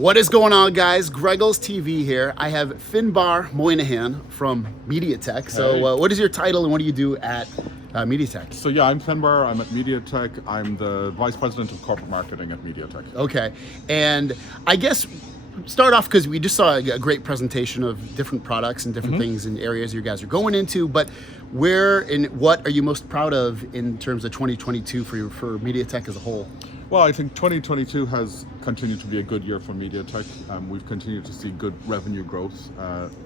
What is going on, guys? Greggles TV here. I have FINBARR MOYNIHAN from MediaTek. So what is your title and what do you do at MediaTek? So yeah, I'm FINBARR. I'm at MediaTek. I'm the Vice President of Corporate Marketing at MediaTek. Okay. And I guess start off because we just saw a great presentation of different products and different things and areas you guys are going into, but where and what are you most proud of in terms of 2022 for MediaTek as a whole? Well, I think 2022 has continued to be a good year for MediaTek. We've continued to see good revenue growth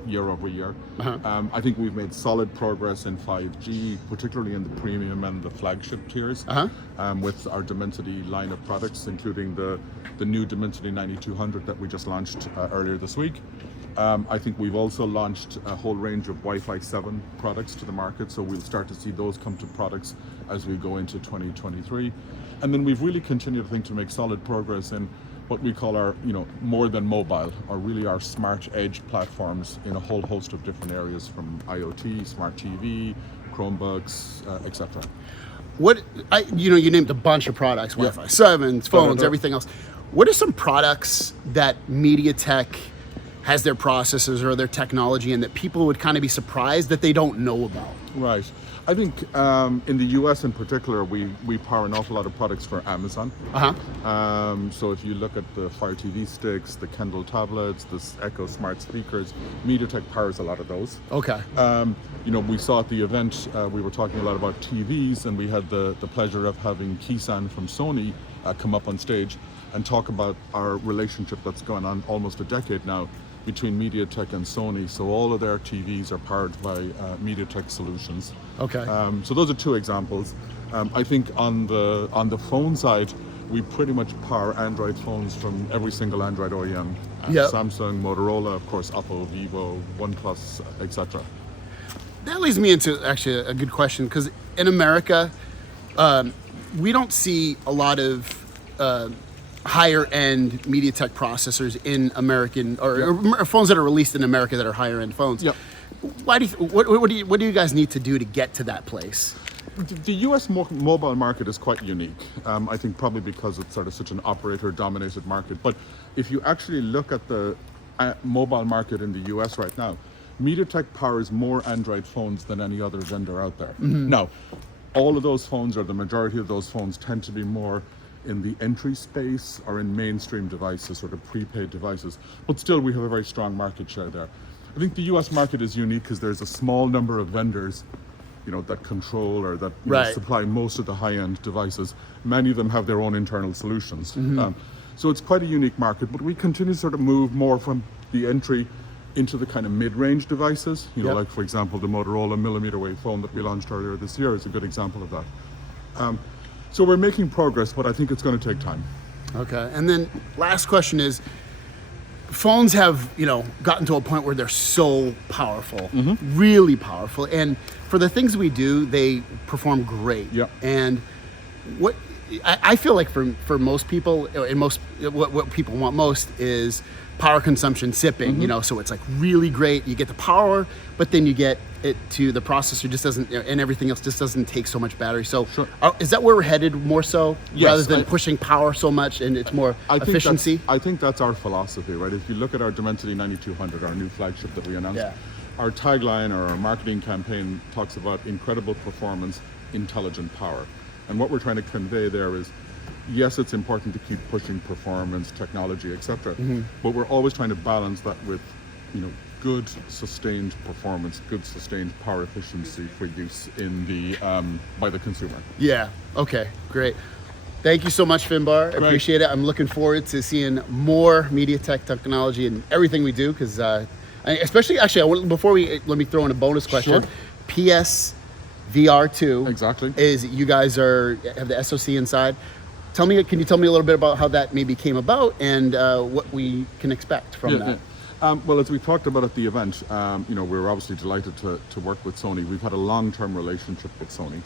year over year. I think we've made solid progress in 5G, particularly in the premium and the flagship tiers, with our Dimensity line of products, including the new Dimensity 9200 that we just launched earlier this week. I think we've also launched a whole range of Wi-Fi 7 products to the market, so we'll start to see those come to products as we go into 2023. And then we've really continued, I think, to make solid progress in what we call our, more than mobile, or really our smart edge platforms in a whole host of different areas, from IoT, smart TV, Chromebooks, etc. You named a bunch of products, Wi-Fi 7s, phones, everything else. What are some products that MediaTek has their processors or their technology and that people would kind of be surprised that they don't know about? Right. I think in the US in particular, we power an awful lot of products for Amazon. So if you look at the Fire TV sticks, the Kindle tablets, the Echo smart speakers, MediaTek powers a lot of those. Okay. We saw at the event, we were talking a lot about TVs, and we had the pleasure of having Kisan from Sony come up on stage and talk about our relationship that's gone on almost a decade now between MediaTek and Sony. So all of their TVs are powered by MediaTek solutions. Okay. So those are two examples. I think on the phone side, we pretty much power Android phones from every single Android OEM. Samsung, Motorola, of course, Oppo, Vivo, OnePlus, etc. That leads me into actually a good question, because in America, we don't see a lot of higher end MediaTek processors in American or phones that are released in America that are higher end phones. Why do what do you guys need to do to get to that place? The US mobile market is quite unique. I think probably because it's sort of such an operator dominated market. But if you actually look at the mobile market in the US right now, MediaTek powers more Android phones than any other vendor out there. Now, all of those phones, or the majority of those phones, tend to be more in the entry space or in mainstream devices, sort of prepaid devices. But still, we have a very strong market share there. I think the US market is unique because there's a small number of vendors, that control or that supply most of the high-end devices. Many of them have their own internal solutions. So it's quite a unique market, but we continue to sort of move more from the entry into the kind of mid-range devices. Like, for example, the Motorola millimeter wave phone that we launched earlier this year is a good example of that. So we're making progress, but I think it's going to take time. Okay, and then last question is, phones have, gotten to a point where they're so powerful, really powerful, and for the things we do, they perform great. And what I feel like for most people, and what people want most is power consumption sipping, so it's like really great. You get the power, but then you get it to the processor just doesn't, and everything else just doesn't take so much battery. So is that where we're headed more so, rather than pushing power so much and it's more efficiency? I think that's our philosophy, right? If you look at our Dimensity 9200, our new flagship that we announced, our tagline or our marketing campaign talks about incredible performance, intelligent power. And what we're trying to convey there is, yes, it's important to keep pushing performance, technology, etc. But we're always trying to balance that with, good sustained performance, good sustained power efficiency for use in the by the consumer. Yeah. Okay. Great. Thank you so much, FINBARR. I appreciate it. I'm looking forward to seeing more MediaTek technology in everything we do, because especially let me throw in a bonus question. PSVR2 is you guys have the SoC inside. Can you tell me a little bit about how that maybe came about and what we can expect from that? Well, as we talked about at the event, we were obviously delighted to work with Sony. We've had a long-term relationship with Sony.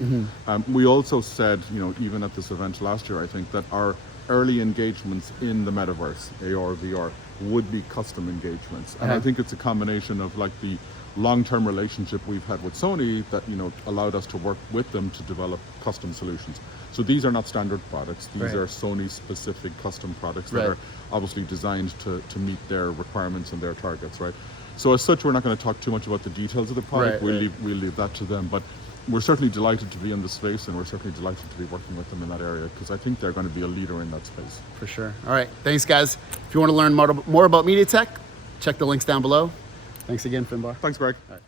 We also said, even at this event last year, I think, that our early engagements in the metaverse, AR, VR, would be custom engagements. And I think it's a combination of like the long-term relationship we've had with Sony that, you know, allowed us to work with them to develop custom solutions. So these are not standard products. These Right. are Sony-specific custom products that Right. are obviously designed to meet their requirements and their targets, right? So as such, we're not going to talk too much about the details of the product. Right, We'll leave that to them. But we're certainly delighted to be in the space, and we're certainly delighted to be working with them in that area, because I think they're going to be a leader in that space. For sure. All right. Thanks, guys. If you want to learn more about MediaTek, check the links down below. Thanks again, FINBARR. Thanks, Greg. All right.